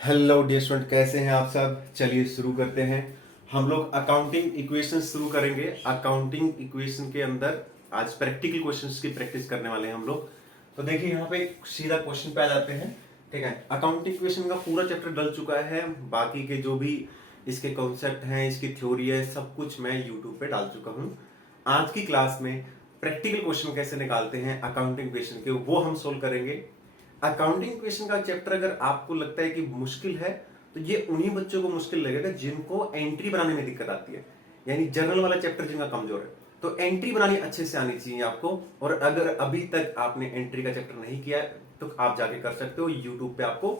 Hello dear student, कैसे हैं आप सब। चलिए शुरू करते हैं। हम लोग अकाउंटिंग इक्वेशन शुरू करेंगे। अकाउंटिंग इक्वेशन के अंदर आज प्रैक्टिकल क्वेश्चंस की प्रैक्टिस करने वाले हैं हम लोग। तो देखिए यहाँ पे सीधा क्वेश्चन पे आ जाते हैं। ठीक है, अकाउंटिंग इक्वेशन का पूरा चैप्टर डल चुका है। बाकी के जो भी इसके कॉन्सेप्ट हैं, इसकी थ्योरी है, सब कुछ मैं यूट्यूब पे डाल चुका हूँ। आज की क्लास में प्रैक्टिकल क्वेश्चन कैसे निकालते हैं अकाउंटिंग इक्वेशन के, वो हम सोल्व करेंगे। अकाउंटिंग इक्वेशन का चैप्टर अगर आपको लगता है कि मुश्किल है, तो ये उन्हीं बच्चों को मुश्किल लगेगा जिनको एंट्री बनाने में दिक्कत आती है, यानी जर्नल वाला चैप्टर जिनका कमजोर है। तो एंट्री बनानी अच्छे से आनी चाहिए आपको। और अगर अभी तक आपने एंट्री का चैप्टर नहीं किया है तो आप जाके कर सकते हो। यूट्यूब पे आपको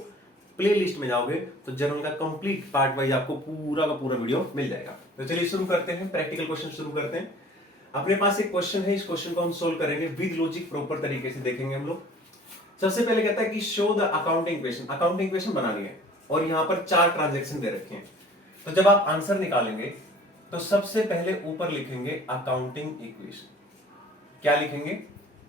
प्ले लिस्ट में जाओगे तो जर्नल का कंप्लीट पार्ट वाइज आपको पूरा का पूरा वीडियो मिल जाएगा। तो चलिए शुरू करते हैं, प्रैक्टिकल क्वेश्चन शुरू करते हैं। अपने पास एक क्वेश्चन है, इस क्वेश्चन को हम सोल्व करेंगे विद लॉजिक, प्रॉपर तरीके से देखेंगे हम लोग। सबसे पहले कहता है कि show the accounting equation. Accounting equation बनानी है और यहां पर 4 ट्रांजैक्शन दे रखे हैं। तो जब आप आंसर निकालेंगे तो सबसे पहले ऊपर लिखेंगे अकाउंटिंग इक्वेशन। क्या लिखेंगे?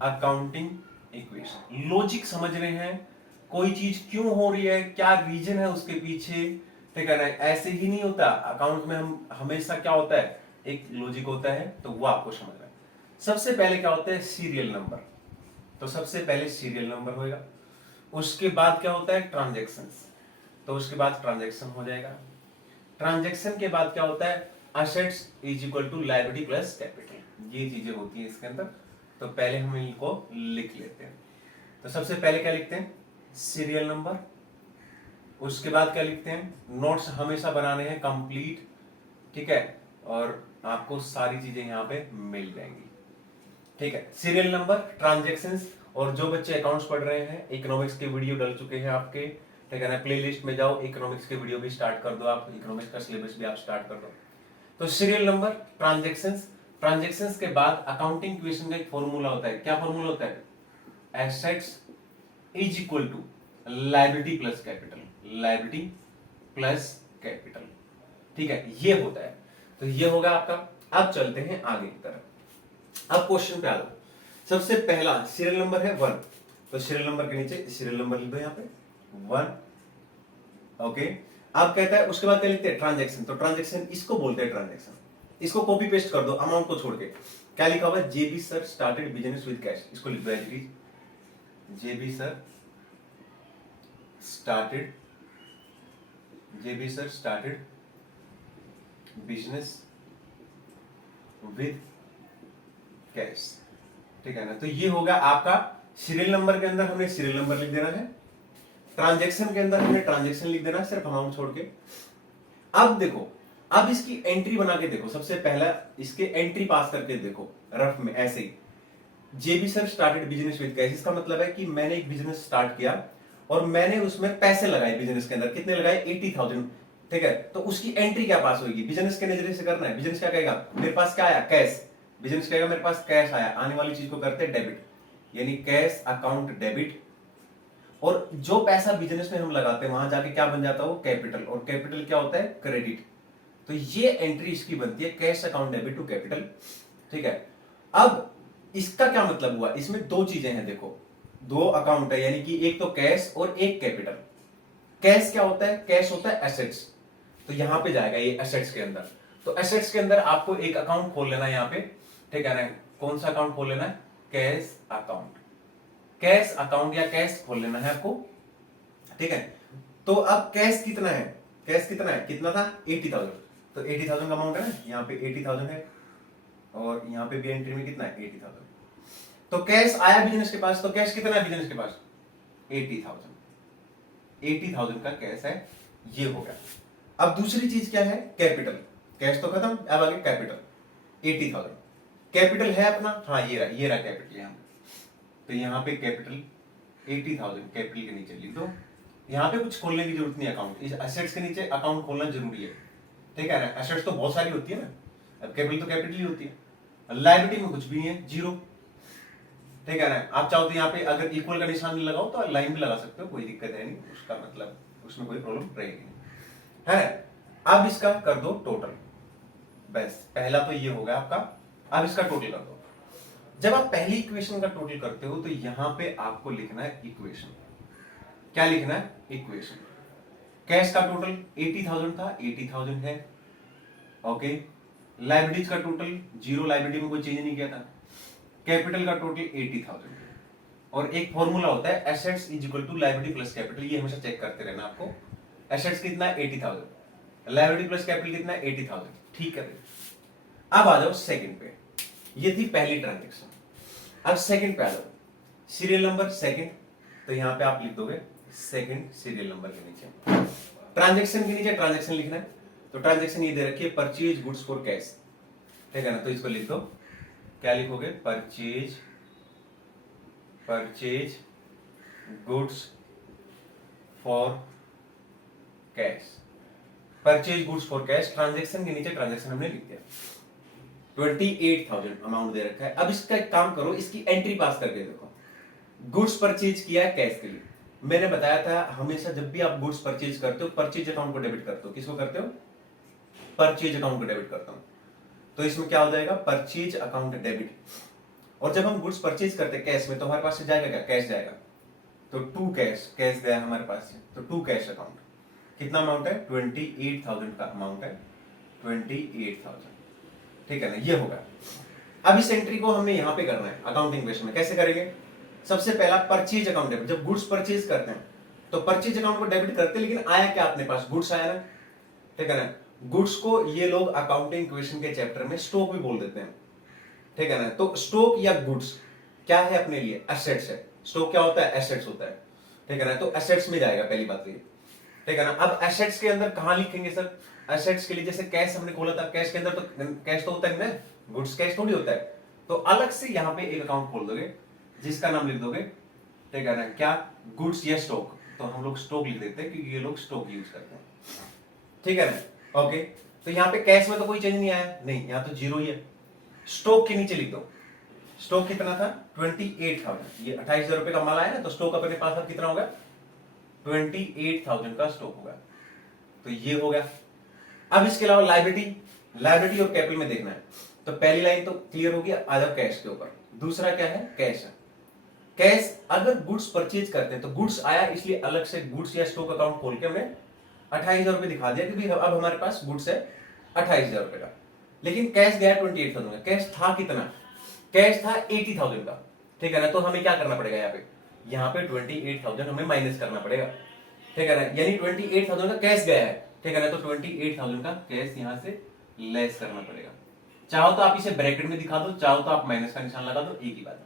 Accounting equation. लॉजिक समझ रहे हैं, कोई चीज क्यों हो रही है, क्या रीजन है उसके पीछे। ठीक है ना, ऐसे ही नहीं होता अकाउंट में। हम हमेशा क्या होता है, एक लॉजिक होता है, तो वो आपको समझना है। सबसे पहले क्या होता है, सीरियल नंबर। तो सबसे पहले सीरियल नंबर होएगा। उसके बाद क्या होता है, ट्रांजैक्शंस। तो उसके बाद ट्रांजैक्शन हो जाएगा। ट्रांजैक्शन के बाद क्या होता है, assets is equal to liability plus capital. ये चीजें होती हैं इसके अंदर। तो पहले हम इनको लिख लेते हैं। तो सबसे पहले क्या लिखते हैं, सीरियल नंबर। उसके बाद क्या लिखते हैं, नोट्स हमेशा बनाने हैं कंप्लीट। ठीक है, और आपको सारी चीजें यहां पे मिल जाएंगी। ठीक है, सीरियल नंबर, ट्रांजैक्शंस। और जो बच्चे अकाउंट्स पढ़ रहे हैं, इकोनॉमिक्स के वीडियो डल चुके हैं आपके। ठीक है ना, प्लेलिस्ट में जाओ, इकोनॉमिक्स के वीडियो भी स्टार्ट कर दो आप, इकोनॉमिक्स का सिलेबस भी आप स्टार्ट कर दो। तो सीरियल नंबर, ट्रांजैक्शंस। ट्रांजैक्शंस के बाद अकाउंटिंग इक्वेशन का एक फॉर्मूला होता है। क्या फॉर्मूला होता है, assets is equal to liability plus capital. Liability plus capital. ठीक है, ये होता है। तो ये होगा आपका। अब चलते हैं आगे की तरफ। अब क्वेश्चन पे आ जाओ। सबसे पहला सीरियल नंबर है 1। तो सीरियल नंबर के नीचे सीरियल नंबर लिख दो यहाँ पे 1। ओके, अब कहता है उसके बाद क्या लिखते हैं, ट्रांजैक्शन। तो ट्रांजैक्शन इसको बोलते हैं ट्रांजैक्शन। इसको कॉपी पेस्ट कर दो अमाउंट को छोड़ के। क्या लिखा हुआ है, JB sir started business with cash. इसको लिख दो as it is, JB sir started, JB sir started business with cash. ठीक है ना, तो ये होगा आपका। सीरियल नंबर के अंदर हमने सीरियल नंबर लिख देना है, ट्रांजैक्शन के अंदर हमने ट्रांजैक्शन लिख देना है, सिर्फ अमाउंट छोड़ के। अब देखो, अब इसकी एंट्री बना के देखो। सबसे पहला इसके एंट्री पास करके देखो रफ में ऐसे ही। JB sir started business with cash, इसका मतलब है कि मैंने एक बिजनेस स्टार्ट किया और मैंने उसमें पैसे लगाए। बिजनेस के अंदर कितने लगाए, 80,000। ठीक है, तो उसकी एंट्री क्या पास होगी, बिजनेस के नजरिए से करना है। बिजनेस क्या कहेगा, मेरे पास क्या आया, कैश। बिजनेस कहेगा मेरे पास कैश आया, आने वाली चीज को करते हैं डेबिट, यानी कैश अकाउंट डेबिट। और जो पैसा बिजनेस में हम लगाते हैं वहां जाके क्या बन जाता है, वो कैपिटल। और कैपिटल क्या होता है, क्रेडिट। तो ये एंट्री इसकी बनती है, cash account debit to capital. ठीक है, अब इसका क्या मतलब हुआ, इसमें दो चीजें हैं। देखो, दो अकाउंट है, यानी कि एक तो कैश और एक कैपिटल। कैश क्या होता है, कैश होता है एसेट्स। तो यहां पे जाएगा ये एसेट्स के अंदर। तो एसेट्स के अंदर आपको एक अकाउंट खोल लेना है यहां पे। ठीक है ना, कौन सा अकाउंट खोल लेना है, कैश अकाउंट। कैश अकाउंट या कैश खोल लेना है आपको। ठीक है, तो अब कैश कितना है, कैश कितना है, कितना था, 80,000। तो 80,000 का अमाउंट है ना, यहाँ पे 80,000 है और यहाँ पे भी एंट्री में कितना है, 80,000। तो कैश आया बिजनेस के पास। तो कैश कितना है बिजनेस के पास, 80,000। 80,000 का कैश है, ये हो गया। अब दूसरी चीज क्या है, कैपिटल। कैश तो खत्म, अब आगे कैपिटल 80,000। कैपिटल है अपना, हाँ ये रहा कैपिटल यहाँ पे। तो यहाँ पे कैपिटल 80,000 कैपिटल के नीचे लिख दो। यहाँ पे कुछ खोलने की जरूरत नहीं, अकाउंट। इस एसेट्स के नीचे अकाउंट खोलना जरूरी है। ठीक है ना, एसेट्स तो बहुत सारी होती है ना, अब कैपिटल तो कैपिटल ही होती है। लायबिलिटी में कुछ भी नहीं है, जीरो। ठीक है ना, आप चाहो तो यहाँ पे अगर इक्वल का निशान लगाओ तो लाइन भी लगा सकते हो, कोई दिक्कत है नहीं, उसका मतलब उसमें कोई प्रॉब्लम रहेगी नहीं है। अब इसका कर दो टोटल, बस पहला तो ये होगा आपका। अब इसका टोटल कर दो। जब आप पहली इक्वेशन का टोटल करते हो तो यहां पे आपको लिखना है इक्वेशन। क्या लिखना है, इक्वेशन। कैश का टोटल 80,000 था, 80,000 है। ओके, लाइबिलिटीज का टोटल जीरो, लाइबिलिटी में कोई चेंज नहीं किया था। कैपिटल का टोटल 80,000 है। और एक फॉर्मूला होता है assets is equal to liability plus capital, ये हमेशा चेक करते रहना आपको। एसेट्स कितना है 80,000, लाइबिलिटी प्लस कैपिटल कितना है 80,000, ठीक है। अब आ जाओ सेकंड पे, ये थी पहली ट्रांजेक्शन। अब सेकंड पे आ जाओ, सीरियल नंबर सेकंड, तो यहां पे आप लिख दोगे सेकंड सीरियल नंबर के नीचे। ट्रांजेक्शन के नीचे ट्रांजेक्शन लिखना है, तो ट्रांजेक्शन ये दे रखी है परचेज गुड्स फॉर कैश, ठीक है ना, तो इसको लिख दो। क्या लिखोगे? Purchase goods for cash, purchase goods for cash. Transaction के नीचे ट्रांजेक्शन हमने लिख दिया, 28,000 अमाउंट दे रखा है। अब इसका एक काम करो, इसकी एंट्री पास करके देखो। गुड्स परचेज किया है कैश के लिए, मैंने बताया था हमेशा जब भी आप गुड्स परचेज करते हो परचेज अकाउंट को डेबिट करते हो। किसको करते हो? परचेज अकाउंट को डेबिट करता हूं, तो इसमें क्या हो जाएगा? Purchase account debit. और जब हम गुड्स परचेज करते हैं कैश में, तो हमारे पास से जाएगा क्या? कैश जाएगा, तो टू कैश, कैश गया हमारे पास से, तो टू कैश अकाउंट। कितना अमाउंट है? 28,000 का अमाउंट है, 28,000, ठीक है ना, ये होगा। अब इस एंट्री को हमने यहां पे करना है अकाउंटिंग इक्वेशन में। कैसे करेंगे? सबसे पहला परचेज अकाउंट डेबिट। जब गुड्स परचेज करते हैं तो परचेज अकाउंट को डेबिट करते हैं, लेकिन आया क्या अपने पास? गुड्स आया ना, ठीक है ना। गुड्स को ये लोग अकाउंटिंग इक्वेशन के चैप्टर में स्टॉक भी बोल देते हैं, ठीक है ना। तो स्टॉक या गुड्स क्या है अपने लिए? एसेट्स है। स्टॉक क्या होता है? एसेट्स होता है, ठीक है ना। तो एसेट्स में जाएगा पहली बात ये, ठीक है ना। अब एसेट्स के अंदर कहां लिखेंगे सर? एसेट्स के लिए जैसे कैश हमने खोला था, कैश के अंदर तो कैश तो होता है ना, गुड्स कैश थोड़ी होता है। तो अलग से यहां पे एक अकाउंट खोल दोगे जिसका नाम लिख दोगे, ठीक है ना, क्या? गुड्स या स्टॉक। तो हम लोग स्टॉक लिख देते हैं क्योंकि ये लोग स्टॉक यूज करते हैं, ठीक है ना। ओके, तो यहाँ पे कैश में तो कोई चेंज नहीं आया, नहीं, यहाँ तो जीरो ही है। स्टॉक के नीचे लिख दो, स्टॉक कितना था? 28,000। ये 28,000 रुपए का माल आया ना, तो स्टॉक अपने पास अब कितना होगा? 28,000 का स्टॉक होगा, तो ये हो गया। अब इसके अलावा लाइबिलिटी और कैपिटल में देखना है, तो पहली लाइन तो क्लियर होगी। आ जाओ कैश के ऊपर। दूसरा क्या है? कैश है। कैश अगर गुड्स परचेज करते हैं तो गुड्स आया, इसलिए अलग से गुड्स या स्टॉक अकाउंट खोल के हमने 28,000 रुपए दिखा दिया, क्योंकि अब हमारे पास गुड्स है 28,000 रुपए का, लेकिन कैश गया 28,000 का। कैश था कितना? कैश था 80,000 का, ठीक है ना। तो हमें क्या करना पड़ेगा? यहाँ पे 28,000 हमें माइनस करना पड़ेगा, ठीक है ना। यानी 28,000 का कैश गया है, ठीक है ना, तो 28,000 का कैश यहां से लेस करना पड़ेगा। चाहो तो आप इसे ब्रैकेट में दिखा दो, चाहो तो आप माइनस का निशान लगा दो, एक ही बात है।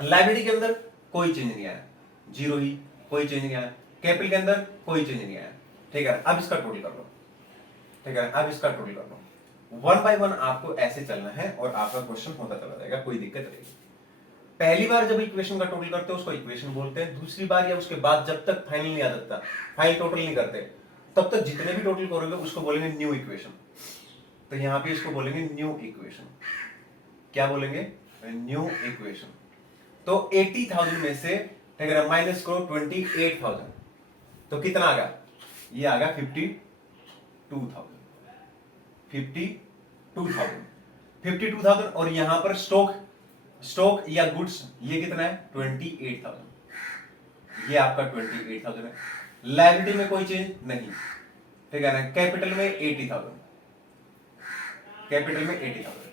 लाइबिलिटी के अंदर कोई चेंज नहीं आया, जीरो ही, कोई चेंज नहीं आया। कैपिटल के अंदर कोई चेंज नहीं आया, ठीक है। अब इसका टोटल कर लो, ठीक है। अब इसका टोटल कर लो, वन बाय वन आपको ऐसे चलना है और आपका क्वेश्चन होता चला जाएगा, कोई दिक्कत नहीं। पहली बार जब इक्वेशन का टोटल करते हो उसको इक्वेशन बोलते हैं। दूसरी बार या उसके बाद जब तक फाइनल नहीं आ जाता, फाइनल टोटल नहीं करते, तब तक जितने भी टोटल करोगे उसको बोलेंगे न्यू इक्वेशन। तो यहां पे इसको बोलेंगे न्यू इक्वेशन। क्या बोलेंगे? New equation. तो 80,000 में से अगर माइनस करो 28,000, तो कितना आ गया? ये आ गया 52,000, 52,000। और यहां पर स्टॉक या गुड्स ये कितना है? 28,000। ये आपका 28,000 है। लायबिलिटी में कोई चेंज नहीं, ठीक है ना। कैपिटल में 80,000, कैपिटल में 80,000,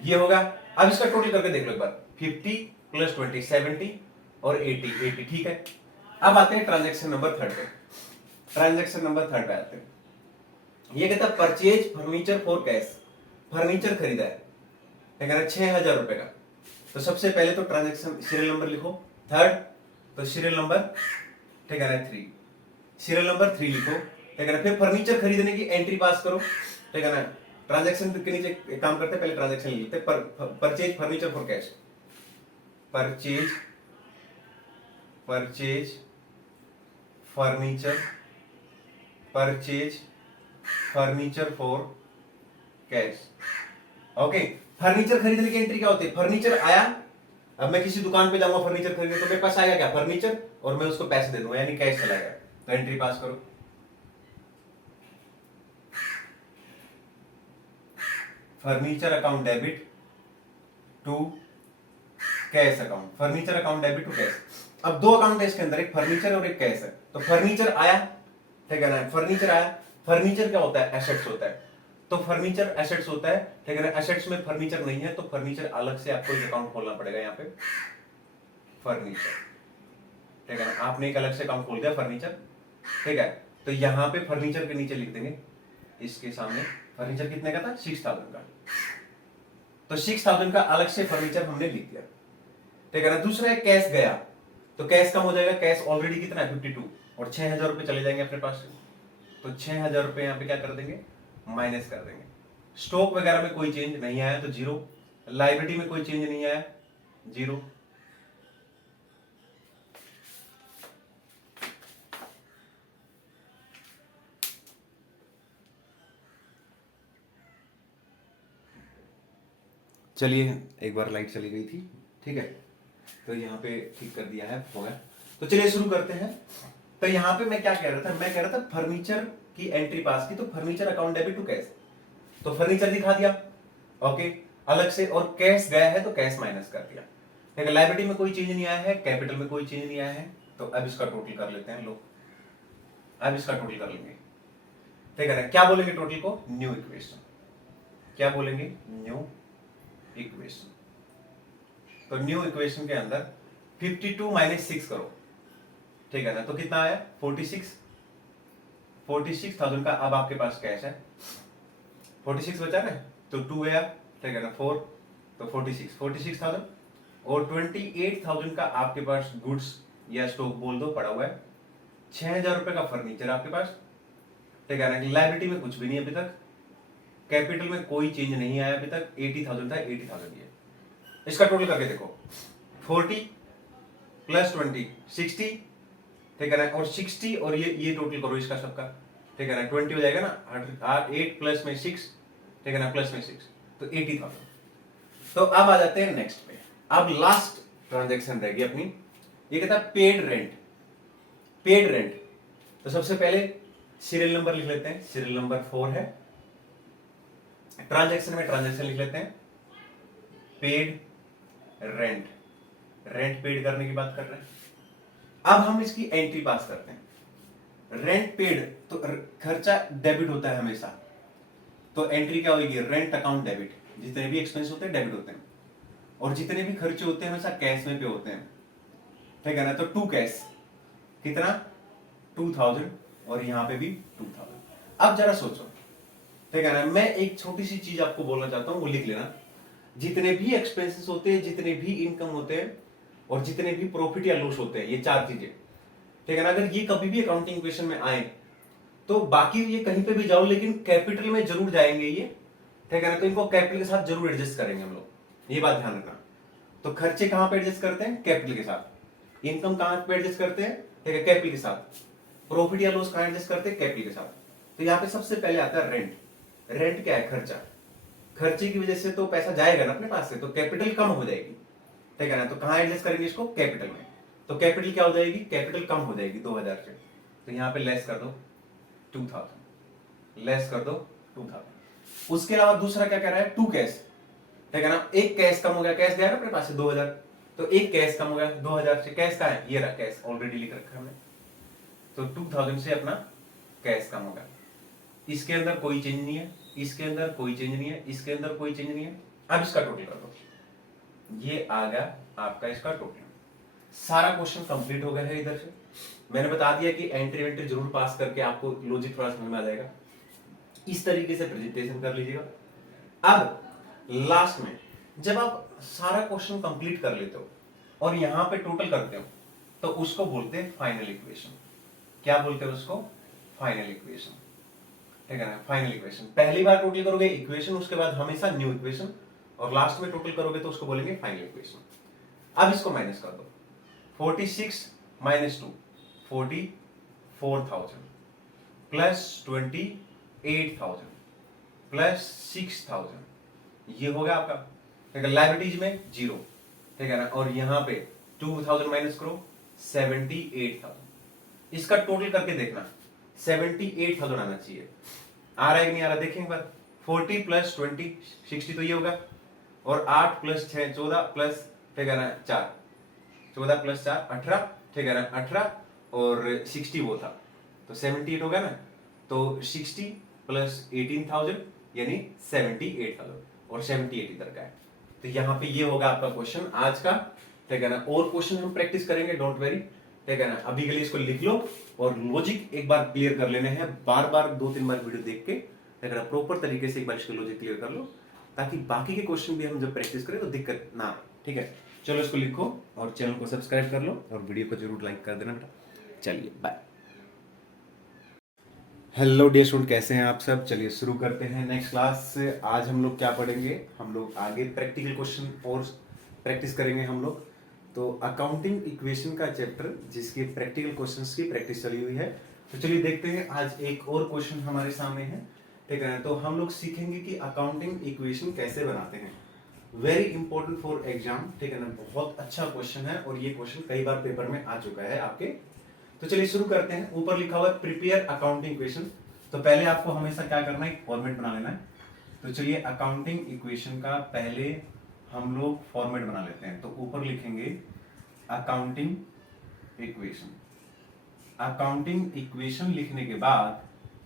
ये होगा। अब इसका टोटल करके देख लो एक बार, 50 प्लस 20 70 और 80, ठीक है। अब आते हैं ट्रांजेक्शन नंबर थर्ड पे। ट्रांजेक्शन नंबर थर्ड पे आते हैं। ये कहता है purchase furniture for cash. Furniture खरीदा है, ठीक है ना, 6,000 रुपए का। तो सबसे पहले तो ट्रांजेक्शन सीरियल नंबर लिखो थर्ड, तो सीरियल नंबर, ठीक है ना, 3, सीरियल नंबर 3 लिखो, ठीक है ना। फिर फर्नीचर खरीदने की एंट्री पास करो, ठीक है ना। ट्रांजैक्शन के नीचे एक काम करते हैं, पहले ट्रांजैक्शन लिखते हैं, purchase furniture for cash, purchase furniture for cash. Okay, furniture खरीदने की एंट्री क्या होती है? फर्नीचर आया, अब मैं किसी दुकान पे जाऊंगा फर्नीचर खरीदने, तो मेरे पास आएगा क्या? फर्नीचर, और मैं उसको पैसे दे दूंगा, यानी कैश चला गया। तो एंट्री पास करो, furniture account debit to cash account, furniture account debit to cash. अब दो अकाउंट है इसके अंदर, एक फर्नीचर और एक कैश है। तो फर्नीचर आया, ठीक है ना। फर्नीचर आया, फर्नीचर क्या होता है, एसेट्स होता है, तो फर्नीचर एसेट्स होता है, ठीक है ना। एसेट्स में फर्नीचर नहीं है तो फर्नीचर अलग से आपको एक अकाउंट खोलना पड़ेगा यहाँ पे, फर्नीचर, ठीक है ना। आपने एक अलग से अकाउंट खोल दिया फर्नीचर, ठीक है। तो यहाँ पे फर्नीचर के नीचे लिख देंगे, इसके सामने फर्नीचर कितने का था, 6000 का, तो 6000 का अलग से फर्नीचर हमने लिख दिया, ठीक है ना। दूसरा है कैश गया, तो कैश कम हो जाएगा, कैश ऑलरेडी कितना है 52, और 6000 रुपए चले जाएंगे अपने पास से, तो 6000 रुपए यहाँ पे क्या कर देंगे, माइनस कर देंगे। स्टॉक वगैरह में कोई चेंज नहीं आया तो जीरो, लाइबिलिटी में कोई चेंज नहीं आया, जीरो, चलिए एक बार लाइट चली गई थी, ठीक है, तो यहाँ पे ठीक कर दिया है, हो गया। तो चलिए शुरू करते हैं। तो यहाँ पे मैं क्या कह रहा था, मैं कह रहा था फर्नीचर की एंट्री पास की, तो furniture account debit to cash, तो फर्नीचर दिखा दिया, ओके, अलग से, और कैश गया है तो कैश माइनस कर दिया, ठीक है। लायबिलिटी में कोई चेंज नहीं आया है, कैपिटल में कोई चेंज नहीं आया है, तो अब इसका टोटल कर लेते हैं लोग, अब इसका टोटल कर लेंगे, ठीक है ना। क्या बोलेंगे टोटल को, न्यू इक्वेशन, क्या बोलेंगे, न्यू इक्वेशन। तो न्यू इक्वेशन के अंदर 52 माइनस 6 करो, ठीक है ना, तो कितना आया 46,000 का। अब आपके पास कैश है 46 बचा ना, तो 2 गया, ठीक है ना, 4, तो 46,000, और 28,000 का आपके पास गुड्स या स्टॉक बोल दो पड़ा हुआ है, 6000 रुपए का फर्नीचर आपके पास, ठीक है ना। लायबिलिटी में कुछ भी नहीं अभी तक, कैपिटल में कोई चेंज नहीं आया अभी तक, 80,000 था, 80,000 ये, इसका टोटल करके देखो, 40 प्लस 20 60, ठीक है ना, और 60 और ये टोटल करो इसका सबका, ठीक है ना, 20 हो जाएगा ना, 8 प्लस में 6, ठीक है ना, प्लस में 6, तो 80,000। तो अब आ जाते हैं नेक्स्ट पे, अब लास्ट ट्रांजेक्शन रहेगी अपनी, ये कहता है पेड रेंट, पेड रेंट। तो सबसे पहले सीरियल नंबर लिख लेते हैं, सीरियल नंबर 4 है, ट्रांजेक्शन में ट्रांजेक्शन लिख लेते हैं, पेड रेंट, रेंट पेड करने की बात कर रहे हैं। अब हम इसकी एंट्री पास करते हैं, रेंट पेड, तो खर्चा डेबिट होता है हमेशा, तो एंट्री क्या होगी, रेंट अकाउंट डेबिट, जितने भी एक्सपेंस होते हैं डेबिट होते हैं, और जितने भी खर्चे होते हैं हमेशा कैश में पे होते हैं, ठीक है ना। तो 2 कैश कितना 2000, और यहां पे भी 2000। अब जरा सोचो, ठीक है ना, मैं एक छोटी सी चीज आपको बोलना चाहता हूं, वो लिख लेना, जितने भी एक्सपेंसेस होते हैं, जितने भी इनकम होते हैं, और जितने भी प्रॉफिट या लॉस होते हैं, ये 4 चीजें, ठीक है ना, अगर ये कभी भी अकाउंटिंग इक्वेशन में आए तो बाकी ये कहीं पे भी जाओ लेकिन कैपिटल में जरूर जाएंगे ये, ठीक है ना, तो इनको कैपिटल के साथ जरूर एडजस्ट करेंगे हम लोग, ये बात ध्यान रखना। तो खर्चे कहां पे एडजस्ट करते हैं, कैपिटल के साथ, इनकम कहां पे एडजस्ट करते हैं, ठीक है, कैपिटल के साथ, प्रॉफिट या लॉस कहां एडजस्ट करते हैं, कैपिटल के साथ। तो यहाँ पे सबसे पहले आता है रेंट, रेंट क्या है, खर्चा, खर्चे की वजह से तो पैसा जाएगा ना अपने पास से, तो कैपिटल कम हो जाएगी, ठीक है ना, तो कहां एडजस्ट करेंगे इसको, कैपिटल में, तो कैपिटल क्या हो जाएगी, कैपिटल कम हो जाएगी 2000 से, तो यहाँ पे लेस कर दो 2000, लेस कर दो 2000। उसके अलावा दूसरा क्या कह रहा है, 2 कैश, ठीक है ना, एक कैश कम हो गया, कैश गया ना अपने पास से 2000, तो एक कैश कम हो गया 2000 से, कैश का है, ये रहा कैश, ऑलरेडी लिख रखा है हमने, तो 2000 से अपना कैश कम होगा, इसके अंदर कोई चेंज नहीं है, इसके अंदर कोई चेंज नहीं है, इसके अंदर कोई चेंज नहीं है। अब इसका टोटल कर दो, ये आ गया आपका इसका टोटल। सारा क्वेश्चन कंप्लीट हो गया है इधर से, मैंने बता दिया कि एंट्री वेंट्री जरूर पास करके आपको लॉजिक थोड़ा समझ में आ जाएगा, इस तरीके से प्रेजेंटेशन कर लीजिएगा। अब लास्ट में जब आप सारा क्वेश्चन कंप्लीट कर लेते हो और यहां पे टोटल करते हो, तो उसको बोलते हैं फाइनल इक्वेशन। क्या बोलते हैं उसको, फाइनल इक्वेशन, ठीक है ना, फाइनल इक्वेशन। पहली बार टोटल करोगे इक्वेशन, उसके बाद हमेशा न्यू इक्वेशन, और लास्ट में टोटल करोगे तो उसको बोलेंगे फाइनल इक्वेशन। अब इसको माइनस कर दो, 46 माइनस 2 44,000 प्लस 28,000 प्लस 6,000, ये हो गया आपका, ठीक है। लायबिलिटीज में 0, ठीक है ना, और यहां पे 2000 माइनस करो 78,000, इसका टोटल करके देखना 78,000 आना चाहिए, आ रहा है कि नहीं आ रहा, देखें एक बार। 40 प्लस 20 60, तो ये होगा, और 8 प्लस 6 14 प्लस, ठीक है ना, 4 14 प्लस 4 18, ठीक है ना, 18, और 60 वो था, तो 78 होगा ना, तो 60 प्लस 18,000 यानी 78,000 और 78 इधर का है। तो यहाँ पे ये होगा आपका क्वेश्चन आज का, ठीक है ना। और क्वेश्चन हम प्रैक्टिस करेंगे, डोंट वेरी, ठीक है ना। अभी के लिए इसको लिख लो और लॉजिक एक बार क्लियर कर लेने हैं, बार बार 2-3 बार वीडियो देख के, ठीक है ना, प्रॉपर तरीके से एक बार इसके लॉजिक क्लियर कर लो, ताकि बाकी के क्वेश्चन भी हम जब प्रैक्टिस करें तो दिक्कत ना आए, ठीक है। चलो इसको लिखो और चैनल को सब्सक्राइब कर लो और वीडियो को जरूर लाइक कर देना बेटा। चलिए बाय। हेलो डियर स्टूडेंट, कैसे हैं आप सब। चलिए शुरू करते हैं नेक्स्ट क्लास से। आज हम लोग क्या पढ़ेंगे, हम लोग आगे प्रैक्टिकल क्वेश्चन और प्रैक्टिस करेंगे हम लोग। तो अकाउंटिंग इक्वेशन का चैप्टर जिसके प्रैक्टिकल क्वेश्चंस की प्रैक्टिस चली हुई है, तो चलिए देखते हैं। आज एक और क्वेश्चन हमारे सामने है, ठीक है। तो हम लोग सीखेंगे कि अकाउंटिंग इक्वेशन कैसे बनाते हैं। वेरी इंपॉर्टेंट फॉर एग्जाम, ठीक है ना। बहुत अच्छा क्वेश्चन है और ये क्वेश्चन कई बार पेपर में आ चुका है आपके। तो चलिए शुरू करते हैं। ऊपर लिखा हुआ है प्रिपेयर अकाउंटिंग इक्वेशन। तो पहले आपको हमेशा क्या करना है, फॉर्मेट बना लेना है। तो चलिए अकाउंटिंग इक्वेशन का पहले हम लोग फॉर्मेट बना लेते हैं। तो ऊपर लिखेंगे अकाउंटिंग इक्वेशन। अकाउंटिंग इक्वेशन लिखने के बाद,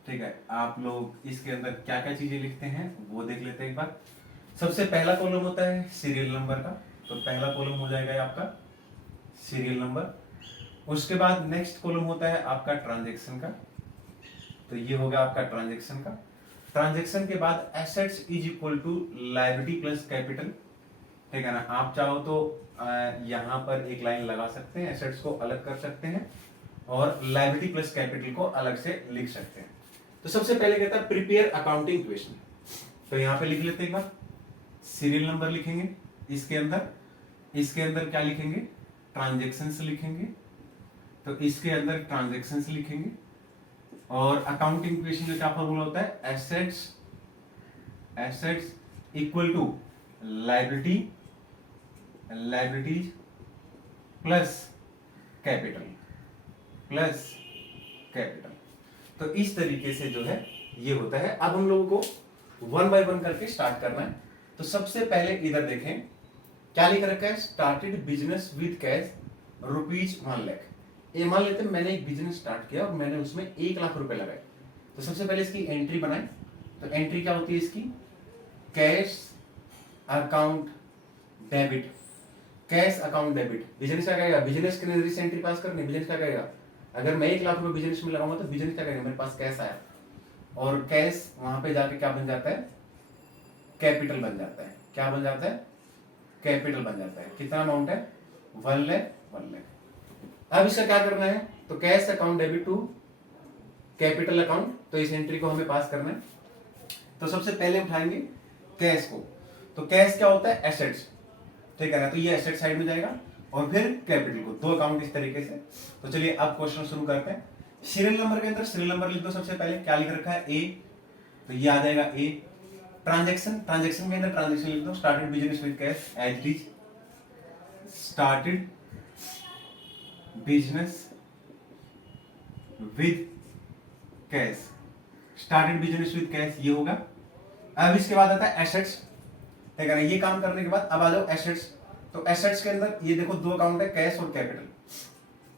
ठीक है, आप लोग इसके अंदर क्या क्या चीजें लिखते हैं वो देख लेते हैं एक बार। सबसे पहला कॉलम होता है सीरियल नंबर का, तो पहला कॉलम हो जाएगा आपका सीरियल नंबर। उसके बाद नेक्स्ट कॉलम होता है आपका ट्रांजैक्शन का, तो ये होगा आपका ट्रांजैक्शन का। ट्रांजैक्शन के बाद assets is equal to liability plus capital, ठीक है ना। आप चाहो तो यहां पर एक लाइन लगा सकते हैं, एसेट्स को अलग कर सकते हैं और लायबिलिटी प्लस कैपिटल को अलग से लिख सकते हैं। तो सबसे पहले कहता है प्रिपेयर अकाउंटिंग इक्वेशन। तो यहां पे लिख लेते हैं एक बार, सीरियल नंबर लिखेंगे, इसके अंदर क्या लिखेंगे, ट्रांजैक्शंस लिखेंगे, तो इसके अंदर ट्रांजैक्शंस लिखेंगे। और अकाउंटिंग इक्वेशन का क्या फॉर्मूला होता है, assets equal to liabilities plus capital. तो इस तरीके से जो है ये होता है। अब हम लोगों को वन बाय वन करके स्टार्ट करना है। तो सबसे पहले इधर देखें क्या लिख रखा है, started business with cash ₹1 lakh. ये मान लेते हैं मैंने एक बिजनेस स्टार्ट किया और मैंने उसमें 1 लाख रुपए लगाए। तो सबसे पहले इसकी एंट्री बनाए। तो एंट्री क्या होती है इसकी, cash account debit. Cash account debit, business क्या करेगा, बिजनेस के नजरिए से एंट्री पास करनी। बिजनेस क्या करेगा, अगर मैं 1 लाख रुपए बिजनेस में लगाऊंगा तो बिजनेस क्या करेगा, मेरे पास कैश आया और कैश वहां पे जाके क्या बन जाता है, कैपिटल बन जाता है। क्या बन जाता है, कैपिटल बन जाता है। कितना अमाउंट है, 1 लाख। अब इसका क्या करना है, तो cash account debit to capital account, तो इस एंट्री को हमें पास करना है। तो सबसे पहले उठाएंगे कैश को। तो कैश क्या होता है, एसेट्स, ठीक है ना। तो ये एसेट साइड में जाएगा और फिर कैपिटल को, 2 अकाउंट इस तरीके से। तो चलिए अब क्वेश्चन शुरू करते हैं। सीरियल नंबर के अंदर सीरियल नंबर लिख दो। सबसे पहले क्या लिख रखा है, ए, तो ये आ जाएगा ए। ट्रांजैक्शन के अंदर ट्रांजैक्शन लिख दो, started business with cash as it is, started business with cash, started business with cash, ये होगा। अब इसके बाद आता है एसेट्स, ठीक है ना। ये काम करने के बाद अब आ जाओ एसेट्स। तो एसेट्स के अंदर ये देखो 2 अकाउंट है, कैश और कैपिटल।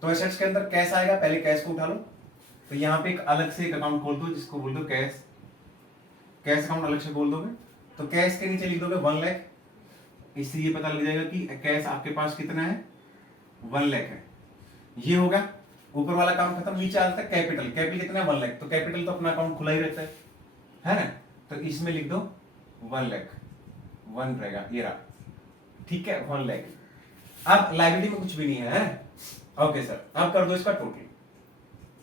तो एसेट्स के अंदर कैश आएगा, पहले कैश को उठा लो। तो यहाँ पे एक अलग से एक अकाउंट खोल दो जिसको बोल दो कैश अकाउंट, अलग से बोल दोगे। तो कैश के नीचे लिख दोगे 1 लाख। इससे ये पता लग जाएगा कि कैश आपके पास कितना है, 1 लाख है। ये होगा, ऊपर वाला काम खत्म। नीचे आता है कैपिटल कितना है, 1 लाख। तो कैपिटल तो अपना अकाउंट खुला ही रहता है ना। तो इसमें लिख दो 1 लाख, 1 रहेगा, ये रहा, ठीक है, 1 लाख। अब लायबिलिटी में कुछ भी नहीं है, ओके सर। अब कर दो इसका टोटल।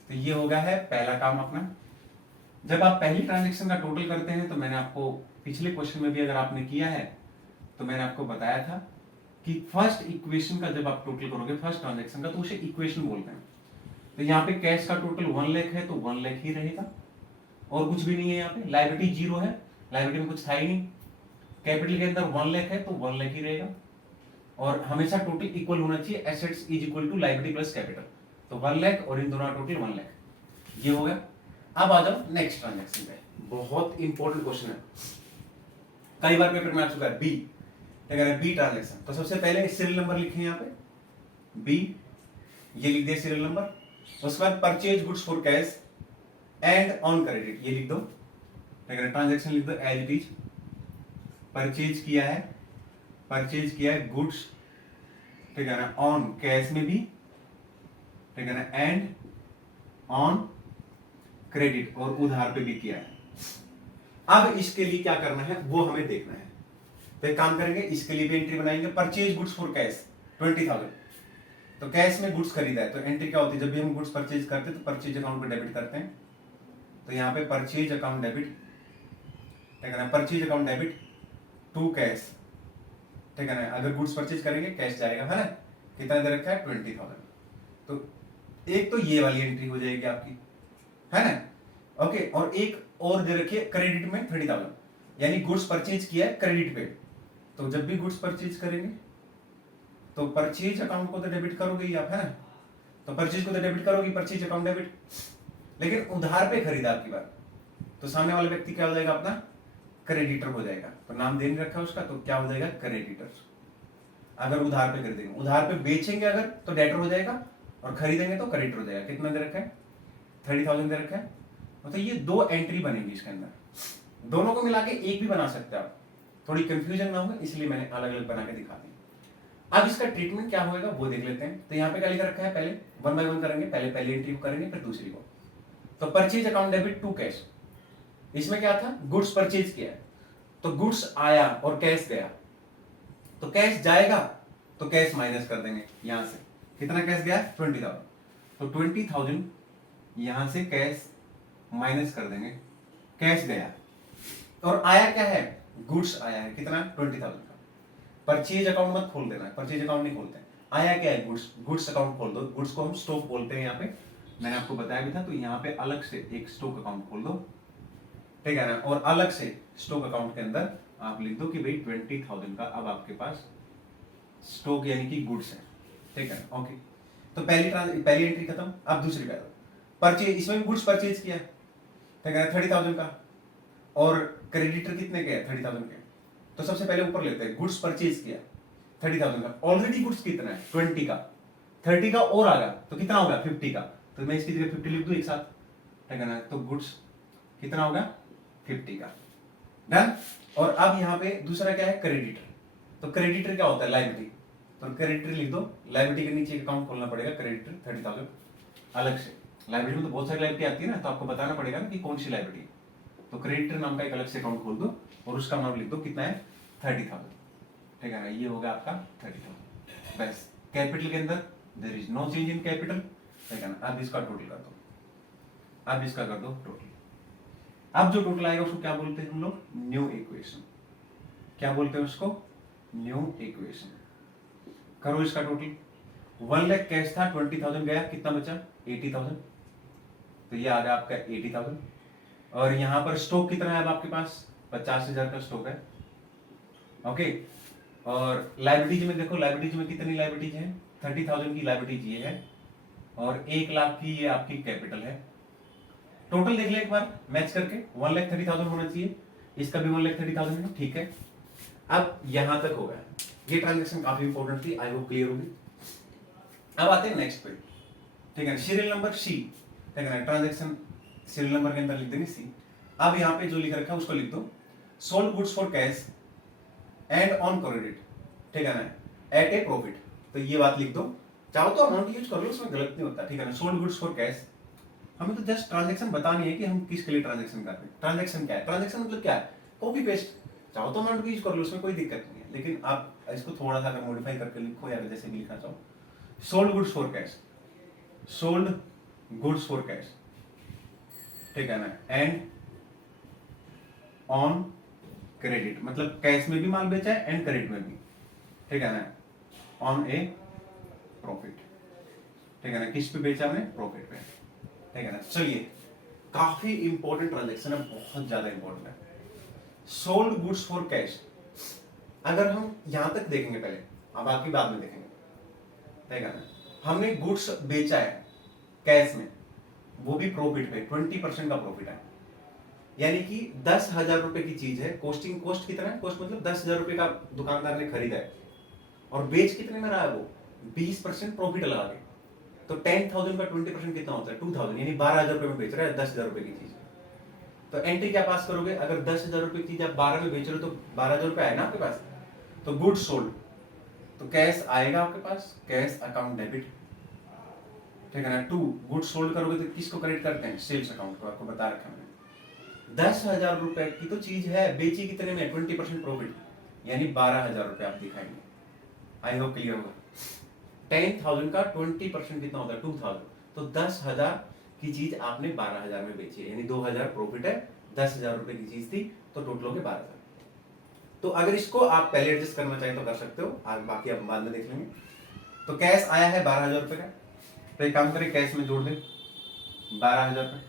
तो ये हो गया है पहला काम अपना। जब आप पहली ट्रांजैक्शन का टोटल करते हैं, तो मैंने आपको पिछले क्वेश्चन में भी अगर आपने किया है तो मैंने आपको बताया था कि फर्स्ट इक्वेशन का जब आप टोटल करोगे फर्स्ट ट्रांजैक्शन का, तो उसे इक्वेशन बोलते हैं। तो यहाँ पे कैश का टोटल 1 लाख है, तो 1 लाख ही रहेगा और कुछ भी नहीं है। यहाँ पे लायबिलिटी 0 है, लायबिलिटी में कुछ था ही नहीं। कैपिटल के अंदर 1 लाख है, तो 1 लाख ही रहेगा और हमेशा टोटल इक्वल होना चाहिए, assets is equal to liability plus capital. तो 1 लाख और इन दोनों का टोटल 1 लाख, ये हो गया। अब आ जाओ नेक्स्ट ट्रांजैक्शन पे, बहुत इंपॉर्टेंट क्वेश्चन है, कई बार पेपर में आ चुका है। बी, अगर बी ट्रांजैक्शन, तो सबसे पहले सीरियल नंबर लिखे यहाँ पे बी, ये लिख दिया सीरियल नंबर। उसके बाद purchase goods for cash, and on credit, ये लिख दो, ठीक है, ट्रांजेक्शन लिख दो एज इट इज। परचेज किया है गुड्स, ठीक है ना, ऑन कैश में भी, ठीक है ना, एंड ऑन क्रेडिट और उधार पे भी किया है। अब इसके लिए क्या करना है वो हमें देखना है। तो एक काम करेंगे, इसके लिए भी एंट्री बनाएंगे, परचेज गुड्स फॉर कैश 20,000। तो कैश में गुड्स खरीदा है, तो एंट्री क्या होती है, जब भी हम गुड्स परचेज करते हैं तो परचेज अकाउंट पे डेबिट करते हैं। तो यहाँ पे परचेज अकाउंट डेबिट, ठीक है ना, purchase account debit to cash, ठीक है ना। अगर गुड्स परचेज करेंगे कैश जाएगा, है ना, कितना दे रखा है 20,000। तो एक तो ये वाली एंट्री हो जाएगी आपकी, है ना, ओके। और एक और दे रखी है क्रेडिट में 30,000, यानी गुड्स परचेज किया है क्रेडिट पे। तो जब भी गुड्स परचेज करेंगे तो परचेज अकाउंट को तो डेबिट करोगे ही आप, है ना, तो परचेज को तो डेबिट करोगे, परचेज अकाउंट डेबिट। लेकिन उधार पे खरीदा आपकी बार, तो सामने वाला व्यक्ति क्या हो जाएगा, अपना क्रेडिटर हो जाएगा। तो नाम दे नहीं रखा उसका, तो क्या हो जाएगा, क्रेडिटर। अगर उधार पे खरीदेंगे, उधार पे बेचेंगे अगर, तो डेटर हो जाएगा, और खरीदेंगे तो क्रेडिटर हो जाएगा। कितना दे रखा है, 30,000 दे रखा है। मतलब ये दो एंट्री बनेगी इसके अंदर, दोनों को मिला के एक भी बना सकते हैं आप, थोड़ी कंफ्यूजन ना हो, इसलिए मैंने अलग अलग बना के दिखा दी। अब इसका ट्रीटमेंट क्या होगा वो देख लेते हैं। तो यहाँ पे क्या लिखा रखा है, पहले वन बाय वन करेंगे, पहले पहली एंट्री को करेंगे फिर दूसरी को। तो purchase account debit to cash, इसमें क्या था, गुड्स परचेज किया है, तो गुड्स आया और कैश गया, तो कैश जाएगा तो कैश माइनस कर देंगे यहां से। कितना कैश गया, 20,000, तो 20,000 यहां से कैश माइनस कर देंगे, कैश गया और आया क्या है, गुड्स आया है, कितना 20,000 का। परचेज अकाउंट मत खोल देना, परचेज अकाउंट नहीं खोलते हैं। आया क्या है, गुड्स, गुड्स अकाउंट खोल दो। गुड्स को हम स्टॉक बोलते हैं, यहाँ पे मैंने आपको बताया भी था। तो यहाँ पे अलग से एक स्टॉक अकाउंट खोल दो, ठीक है ना, और अलग से स्टॉक अकाउंट के अंदर आप लिख दो कि भाई 20,000 का अब आपके पास स्टॉक यानी कि गुड्स है, ठीक है, ओके। तो पहली एंट्री खत्म। अब दूसरी पे परचेज, इसमें भी गुड्स परचेज किया, ठीक है, 30,000 का, और क्रेडिटर कितने के 30,000 के। तो सबसे पहले ऊपर लेते हैं, गुड्स परचेज किया 30,000 का, ऑलरेडी गुड्स कितना है 20 का, 30 का और आ गया तो कितना होगा 50 का। तो मैं इसकी जगह 50 लिख दूं एक साथ, ठीक है ना। तो गुड्स कितना होगा 50 का, डन। और अब यहाँ पे दूसरा क्या है, क्रेडिटर। तो क्रेडिटर क्या होता है, लायबिलिटी। तो क्रेडिटर लिख दो, लायबिलिटी के नीचे अकाउंट खोलना पड़ेगा, क्रेडिटर 30,000 अलग से। लायबिलिटी में तो बहुत सारी लायबिलिटी आती है ना, तो आपको बताना पड़ेगा ना कि कौन सी लायबिलिटी है। तो क्रेडिटर नाम का एक अलग से अकाउंट खोल दो और उसका नाम लिख दो, कितना है 30,000, ठीक है ना। ये होगा आपका 30,000 बस। कैपिटल के अंदर there is no change in capital, ठीक है ना। अब इसका टोटल कर दो, अब इसका कर दो टोटल। अब जो टोटल आएगा उसको क्या बोलते हैं हम लोग, न्यू इक्वेशन। क्या बोलते हैं उसको, न्यू इक्वेशन। करो इसका टोटल। 1 लाख कैश था, 20,000 गया, कितना बचा 80,000। तो ये आ गया आपका 80,000। और यहां पर स्टॉक कितना है अब आपके पास, 50,000 का स्टॉक है, ओके। और लायबिलिटीज में देखो, लायबिलिटीज में कितनी लायबिलिटीज है, 30,000 की लायबिलिटीज ये है, और 1 लाख की ये आपकी कैपिटल है। टोटल देख ले एक बार मैच करके, 1,30,000 होना चाहिए, इसका भी 1,30,000 है, ठीक है। अब यहां तक हो गया, ये ट्रांजेक्शन काफी इंपॉर्टेंट थी, आई होप क्लियर होगी। अब आते हैं नेक्स्ट पे, ठीक है, सीरियल नंबर सी, ठीक है ना। ट्रांजेक्शन सीरियल नंबर के अंदर लिख देंगे सी। अब यहाँ पे जो लिख रखा है उसको लिख दो, sold goods for cash and on credit, ठीक है ना, एट ए प्रॉफिट। तो ये बात लिख दो, चाहो तो अमाउंट यूज कर लो, उसमें गलत नहीं होता, ठीक है ना। सोल्ड गुड्स फॉर कैश, हमें तो जस्ट ट्रांजैक्शन बतानी है कि हम किसके लिए ट्रांजैक्शन कर रहे हैं। ट्रांजैक्शन क्या है, ट्रांजैक्शन मतलब क्या है, कॉपी पेस्ट, चाहो तो अमाउंट यूज कर लो, उसमें कोई दिक्कत नहीं है। लेकिन आप इसको थोड़ा सा अगर मॉडिफाई करके लिखो या जैसे भी लिखना चाहो, sold goods for cash, sold goods for cash, ठीक है ना, एंड ऑन क्रेडिट, मतलब कैश में भी माल बेचा है एंड क्रेडिट में भी, ठीक है ना, ऑन ए प्रॉफिट, ठीक है ना। किस पे बेचा हमने, प्रॉफिट पे, ठीक है ना। चलिए, काफी इंपॉर्टेंट ट्रांजैक्शन है, बहुत ज्यादा इंपॉर्टेंट है, सोल्ड गुड्स फॉर कैश। अगर हम यहां तक देखेंगे पहले, अब बाकी बाद में देखेंगे, ठीक है ना। हमने गुड्स बेचा है कैश में, वो भी प्रॉफिट पे, 20% का प्रॉफिट है, यानी कि 10,000 रुपए की चीज है। कॉस्टिंग, कॉस्ट कितना है, कॉस्ट मतलब 10,000 रुपए का दुकानदार ने खरीदा है, और बेच कितने में रहा है वो, 20% प्रॉफिट लगा के, तो 10,000 का 20% कितना होता है 2,000, यानी 12,000 रुपए में बेच रहा है 10,000 रुपए की चीज। तो एंट्री क्या पास करोगे, अगर 10,000 रुपए की चीज आप 12 में बेच रहे हो तो 12,000 रुपए आए ना आपके पास, तो गुड सोल्ड, तो कैश आएगा आपके पास, कैश अकाउंट डेबिट, ठीक है ना। टू गुड सोल्ड करोगे तो किसको क्रेडिट करते हैं, सेल्स अकाउंट को, आपको बता रखा मैंने। 10,000 रुपए की तो चीज है, बेची कितने में, 20% प्रॉफिट, यानी 12,000 रुपए आप दिखाएंगे। आई होप क्लियर होगा। 10,000 का 20% कितना होता है 2,000, तो 10,000 की चीज आपने 12,000 में बेची है, यानी 2,000 प्रॉफिट है, 10,000 रुपए की चीज थी, तो टोटल हो गए 12,000। तो अगर इसको आप पहले एडजस्ट करना चाहें तो कर सकते हो, और बाकी आप बाद में देख लेंगे। तो कैश आया है 12,000 रुपए का, तो एक काम करें कैश में जोड़ दें 12,000 रुपए,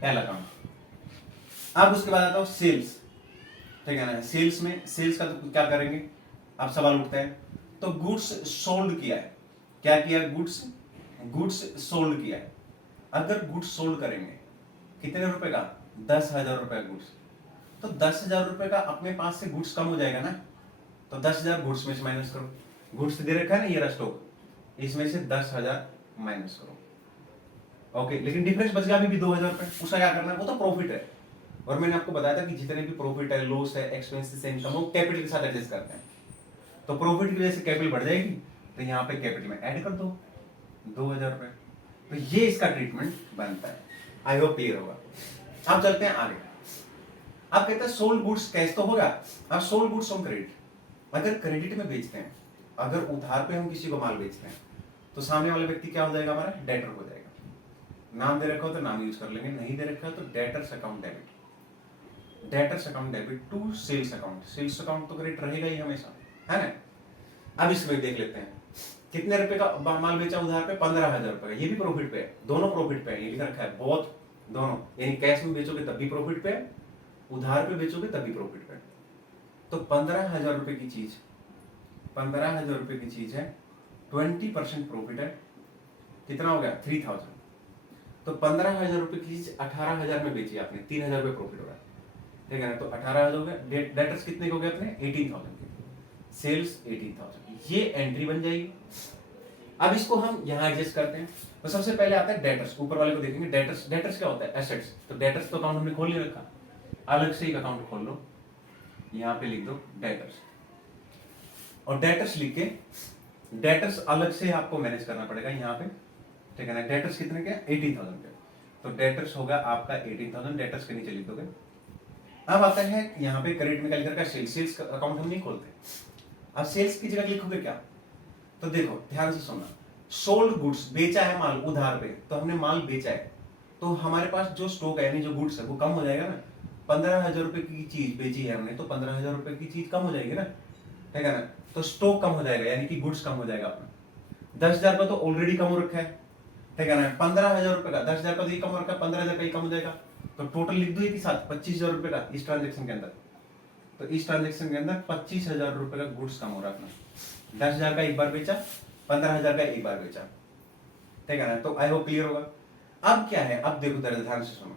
पहला काम। अब उसके बाद आता हूं सेल्स, ठीक है ना। सेल्स में, सेल्स का तो क्या करेंगे, अब सवाल उठता है, तो गुड्स सोल्ड किया है, क्या किया, गुड्स सोल्ड किया है। अगर गुड्स सोल्ड करेंगे कितने रुपए का, 10,000 रुपए का गुड्स, तो 10,000 रुपए का अपने पास से गुड्स कम हो जाएगा ना, तो 10,000 गुड्स में से माइनस करो, गुड्स दे रखा है ना ये रहा स्टॉक, इसमें से 10,000 माइनस करो, ओके। लेकिन डिफरेंस बच गया अभी भी 2,000 रुपए, उसका क्या करना है, वो तो प्रॉफिट है। और मैंने आपको बताया था कि जितने भी प्रॉफिट है, लॉस है, एक्सपेंसेस है, इनकम, वो कैपिटल के साथ एडजस्ट करते हैं। तो प्रॉफिट की वजह से कैपिटल बढ़ जाएगी, तो यहाँ पे कैपिटल में ऐड कर दो 2,000 रुपए, तो ये इसका ट्रीटमेंट बनता है। आई होप क्लियर होगा। अब चलते हैं आगे। अब कहते हैं सोल्ड गुड्स कैश तो होगा, अब सोल्ड गुड्स ऑन क्रेडिट, अगर क्रेडिट में बेचते हैं, अगर उधार पे हम किसी को माल बेचते हैं, तो सामने वाला व्यक्ति क्या हो जाएगा, हमारा डेटर हो जाएगा। नाम दे रखा हो तो नाम यूज कर लेंगे, नहीं दे रखा हो तो debtors account debit, debtors account debit to sales account, sales account तो क्रेडिट रहेगा ही हमेशा, है ना। अब इसमें देख लेते हैं कितने रुपए का माल बेचा उधार पे, 15,000 रुपए का, ये भी प्रॉफिट पे है, दोनों प्रॉफिट पे है, ये लिख रखा है बहुत, दोनों, यानी कैश में बेचोगे तब भी प्रॉफिट पे है, उधार पे बेचोगे तब भी प्रॉफिट पे है। तो 15,000 रुपए की चीज, 15,000 रुपए की चीज है, 20% प्रॉफिट है, कितना हो गया 3,000। तो 15,000 रुपए की चीज 18,000 में बेची आपने, 3,000 रुपए प्रॉफिट हो रहा है, ठीक है ना। तो 18,000 हो गया, डेटर्स कितने हो गए अपने 18,000 के, सेल्स 18,000, ये एंट्री बन जाएगी। अब इसको हम यहां एडजस्ट करते हैं, तो सबसे पहले आता है डेटर्स, ऊपर वाले को देखेंगे डेटर्स, डेटर्स क्या होता है, एसेट्स। तो डेटर्स तो अकाउंट हमने खोल नहीं रखा, अलग से एक अकाउंट खोल लो, यहां पे लिख दो डेटर्स, और डेटर्स लिख के, डेटर्स अलग से आपको मैनेज करना पड़ेगा यहाँ पे, ठीक है ना। डेटर्स कितने के 18,000 के, तो डेटर्स होगा आपका 18,000, डेटर्स के नीचे लिख दोगे। अब आता है यहाँ पे क्रेडिट में क्या लिख रखा है, सेल्स, सेल्स अकाउंट हम नहीं खोलते। अब सेल्स की जगह लिखोगे क्या, तो देखो ध्यान से सुनना, सोल्ड गुड्स, बेचा है माल उधार पे, तो हमने माल बेचा है, तो हमारे पास जो स्टॉक है, यानी जो गुड्स है वो कम हो जाएगा ना। 15,000 रुपए की चीज बेची है हमने, तो 15,000 रुपए की चीज कम हो जाएगी ना, ठीक है ना। तो स्टॉक कम हो जाएगा, यानी कि गुड्स कम हो जाएगा अपना। 10,000 का तो ऑलरेडी कम हो रखा है, ठीक है ना। 15,000 रुपए का, 10,000 का तो ये कम हो रखा है, 15,000 का ये कम हो जाएगा, तो टोटल लिख दो एक ही साथ 25,000 रुपए का इस ट्रांजेक्शन के अंदर। तो इस ट्रांजेक्शन के अंदर 25,000 रुपए का गुड्स कम हो रहा है अपना, 10,000 का एक बार बेचा, 15,000 का एक बार बेचा, ठीक है ना। तो आई होप क्लियर होगा। अब क्या है, अब देखो ध्यान से सुनो,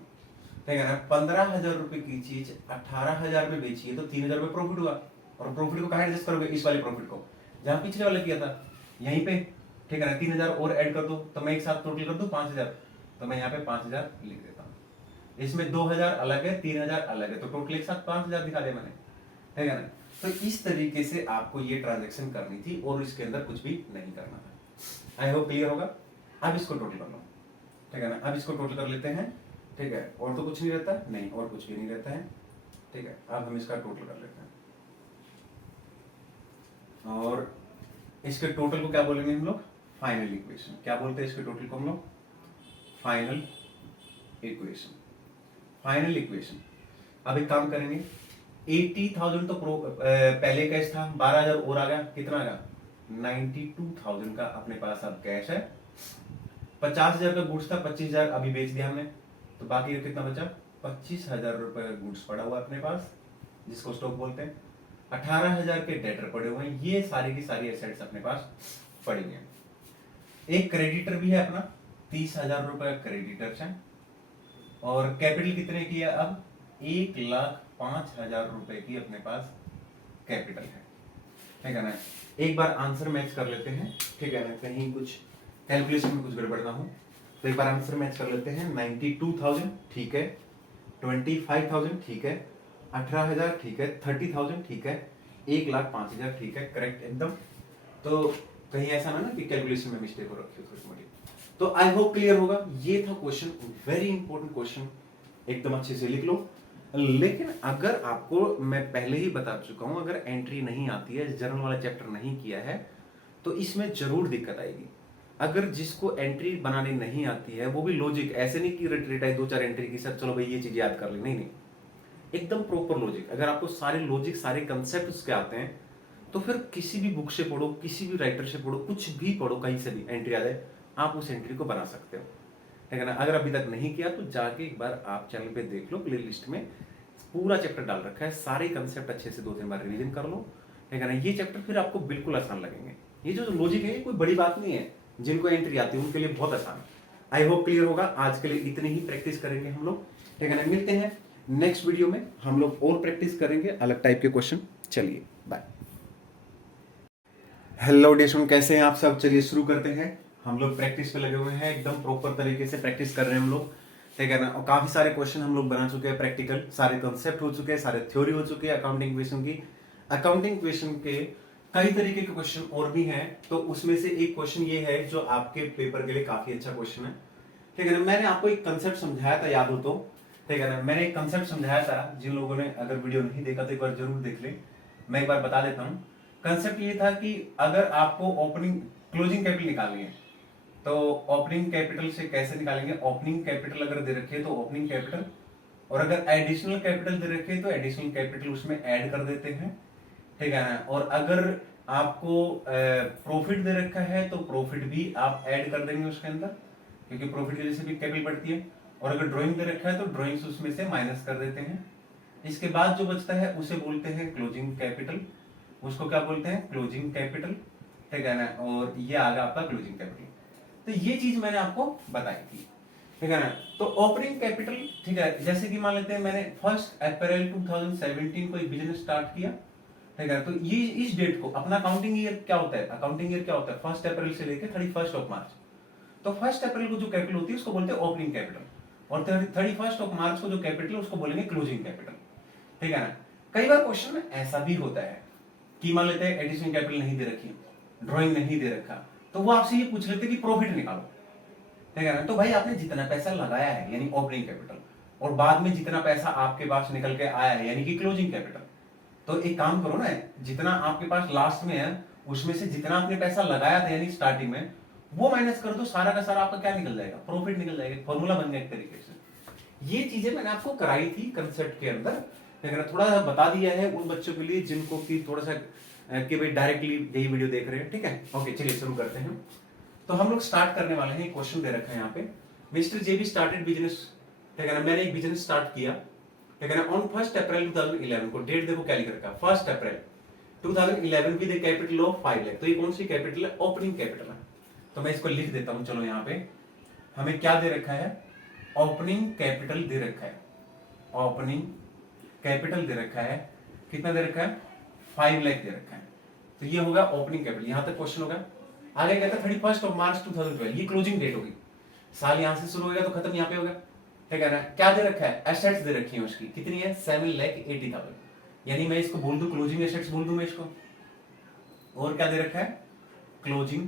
ठीक है ना। 15,000 रुपए की चीज 18,000 में बेची है, तो 3,000 रुपए प्रॉफिट हुआ, और प्रॉफिट को कहां एडजस्ट करोगे, इस वाले प्रॉफिट को, जहां पिछले वाले किया था यहीं पे, ठीक है ना। 3,000 और ऐड कर दो, तो मैं एक साथ टोटल कर दूं 5,000, तो मैं यहाँ पे 5,000 लिख देता हूँ। इसमें 2,000 अलग है, 3,000 अलग है, तो टोटल एक साथ 5,000 दिखा दिया मैंने, ठीक है ना। तो इस तरीके से आपको ये ट्रांजेक्शन करनी थी, और इसके अंदर कुछ भी नहीं करना था। आई होप क्लियर होगा। अब इसको टोटल कर लो, ठीक है ना। अब इसको टोटल कर लेते हैं, ठीक है। और तो कुछ नहीं रहता, नहीं और कुछ भी नहीं रहता है, ठीक है। अब हम इसका टोटल कर लेते हैं, और इसके टोटल को क्या बोलेंगे हम लोग, फाइनल इक्वेशन। क्या बोलते हैं इसके टोटल को हम लोग, फाइनल इक्वेशन, फाइनल इक्वेशन। अब एक काम करेंगे, 80,000 तो पहले कैश था, 12,000 और आ गया, कितना आ गया 92,000 का अपने पास अब कैश है। 50,000 का गुड्स था, 25,000 अभी बेच दिया हमने, तो बाकी कितना बचा, 25,000 रुपए का गुड्स पड़ा हुआ अपने पास, जिसको स्टॉक बोलते हैं। 18,000 के डेटर पड़े हुए हैं, ये सारी की सारी एसेट्स अपने पास पड़ी हैं। एक क्रेडिटर भी है अपना, 30,000 रुपए का क्रेडिटर है, और कैपिटल कितने की है अब, 1,05,000 रुपए की अपने पास कैपिटल है, ठीक है ना। एक बार आंसर मैच कर लेते हैं, ठीक है ना, कहीं कुछ कैलकुलेशन में कुछ गड़बड़ ना हो। तो एक बार आंसर मैच कर लेते हैं। 92,000 ठीक है, 25,000 ठीक है, 18,000 ठीक है, 30,000 ठीक है, 1,05,000 ठीक है, करेक्ट एकदम। तो कहीं ऐसा ना कि कैलकुलेशन में मिस्टेक हो रखी हो थोड़ी मोटी। तो आई होप क्लियर होगा। ये था क्वेश्चन, वेरी इंपॉर्टेंट क्वेश्चन, एकदम अच्छे से लिख लो। लेकिन अगर आपको मैं पहले ही बता चुका हूं, अगर एंट्री नहीं आती है, जर्नल वाला चैप्टर नहीं किया है, तो इसमें जरूर दिक्कत आएगी। अगर जिसको एंट्री बनाने नहीं आती है, वो भी लॉजिक, ऐसे नहीं कि रट रटाई 2-4 एंट्री की सर चलो भाई ये चीज याद कर ली, नहीं नहीं, एकदम प्रॉपर लॉजिक। अगर आपको सारे लॉजिक, सारे कंसेप्ट उसके आते हैं, तो फिर किसी भी बुक से पढ़ो, किसी भी राइटर से पढ़ो, कुछ भी पढ़ो, कहीं से भी एंट्री आ जाए, आप उस एंट्री को बना सकते हो। ठीक है ना। अगर अभी तक नहीं किया तो जाके एक बार आप चैनल पे देख लो, प्ले लिस्ट में पूरा चैप्टर डाल रखा है, सारे कंसेप्ट अच्छे से 2-3 बार रिवीजन कर लो। ठीक है ना। ये चैप्टर फिर आपको बिल्कुल आसान लगेंगे। ये जो लॉजिक है कोई बड़ी बात नहीं है, जिनको एंट्री आती है उनके लिए बहुत आसान है। आई होप क्लियर होगा। आज के लिए इतनी ही प्रैक्टिस करेंगे हम लोग। ठीक है ना। मिलते हैं नेक्स्ट वीडियो में, हम लोग और प्रैक्टिस करेंगे अलग टाइप के क्वेश्चन। चलिए बाय। हेलो डियर, कैसे हैं आप सब। चलिए शुरू करते हैं। हम लोग प्रैक्टिस पे लगे हुए हैं, एकदम प्रॉपर तरीके से प्रैक्टिस कर रहे हैं हम लोग। ठीक है ना। और काफी सारे क्वेश्चन हम लोग बना चुके हैं, प्रैक्टिकल सारे कंसेप्ट हो चुके हैं, सारे थ्योरी हो चुके हैं अकाउंटिंग क्वेश्चन की। अकाउंटिंग क्वेश्चन के कई तरीके के क्वेश्चन और भी हैं, तो उसमें से एक क्वेश्चन ये है जो आपके पेपर के लिए काफी अच्छा क्वेश्चन है। ठीक है ना। मैंने आपको एक कंसेप्ट समझाया था, याद हो तो। ठीक है ना। मैंने एक कंसेप्ट समझाया था, जिन लोगों ने अगर वीडियो नहीं देखा तो एक बार जरूर देख ले। मैं एक बार बता देता हूँ। कंसेप्ट ये था कि अगर आपको ओपनिंग क्लोजिंग कैपिटल निकालनी है, तो ओपनिंग कैपिटल से कैसे निकालेंगे। ओपनिंग कैपिटल अगर दे रखी है तो ओपनिंग कैपिटल, और अगर एडिशनल कैपिटल दे रखी है तो एडिशनल कैपिटल उसमें ऐड कर देते हैं। ठीक है ना। और अगर आपको प्रॉफिट दे रखा है तो प्रॉफिट भी आप ऐड कर देंगे उसके अंदर, क्योंकि प्रॉफिट की वजह से भी कैपिटल बढ़ती है। और अगर ड्राइंग दे रखा है तो ड्राइंग्स उसमें से माइनस कर देते हैं। इसके बाद जो बचता है उसे बोलते हैं क्लोजिंग कैपिटल। उसको क्या बोलते हैं, क्लोजिंग कैपिटल। ठीक है ना। और ये आ गया आपका क्लोजिंग कैपिटल। तो ये चीज मैंने आपको बताई थी। ठीक है ना। तो ओपनिंग कैपिटल, ठीक है, जैसे कि मान लेते हैं मैंने 1 अप्रैल 2017 को एक बिजनेस स्टार्ट किया। ठीक है। तो ये इस डेट को अपना अकाउंटिंग ईयर क्या होता है, अकाउंटिंग ईयर क्या होता है 1 अप्रैल से लेकर 31 मार्च। तो 1 अप्रैल को जो कैपिटल होती है उसको बोलते हैं ओपनिंग कैपिटल, और 31 मार्च को जो कैपिटल है उसको बोलेंगे क्लोजिंग कैपिटल। ठीक है ना। कई बार क्वेश्चन में ऐसा भी होता है कि मान लेते हैं एडिशनल कैपिटल नहीं दे रखी, ड्राइंग नहीं दे रखा, तो वो आपसे ये पूछ लेते कि प्रॉफिट निकालो। ठीक है ना। तो भाई आपने जितना पैसा लगाया है यानी ओपनिंग कैपिटल, और बाद में जितना पैसा आपके पास निकल के आया है यानी कि क्लोजिंग कैपिटल। तो एक काम करो ना, जितना आपके पास लास्ट में है उसमें से जितना आपने पैसा लगाया था यानी स्टार्टिंग में, वो माइनस कर दो, सारा का सारा आपका क्या निकल जाएगा, प्रॉफिट निकल जाएगा। फॉर्मूला बन गया एक तरीके से। ये चीजें मैंने आपको कराई थी कंसेप्ट के अंदर, लेकिन थोड़ा सा बता दिया है उन बच्चों के लिए जिनको कि थोड़ा सा कि भाई डायरेक्टली यही वीडियो देख रहे हैं। ठीक है। ओके चलिए शुरू करते हैं। तो हम लोग स्टार्ट करने वाले हैं। क्वेश्चन दे रखा है यहाँ पे, मिस्टर जेबी स्टार्टेड बिजनेस। ठीक है ना। मैंने एक बिजनेस स्टार्ट किया। ठीक है ना। ऑन 1 अप्रैल 2011 को, डेट देखो क्या लिख रखा है 1 अप्रैल 2011 with A capital of 5 lakh. तो ये कौन सी कैपिटल है, ओपनिंग कैपिटल है। तो मैं इसको लिख देता हूं। चलो यहाँ पे हमें क्या दे रखा है, ओपनिंग कैपिटल दे रखा है। ओपनिंग कैपिटल दे रखा है, कितना दे रखा है 5 लाख दे रखा है। तो ये होगा ओपनिंग कैपिटल, यहां तक क्वेश्चन होगा। आगे कहता है 31 मार्च 2012, ये क्लोजिंग डेट होगी। साल यहां से शुरू होगा तो खत्म यहाँ पे होगा। ठीक है ना। क्या दे रखा है, एसेट्स दे रखी है उसकी, कितनी है 7,80,000, यानी मैं इसको बोल दूं क्लोजिंग एसेट्स बोल दूं मैं इसको। और क्या दे रखा है, क्लोजिंग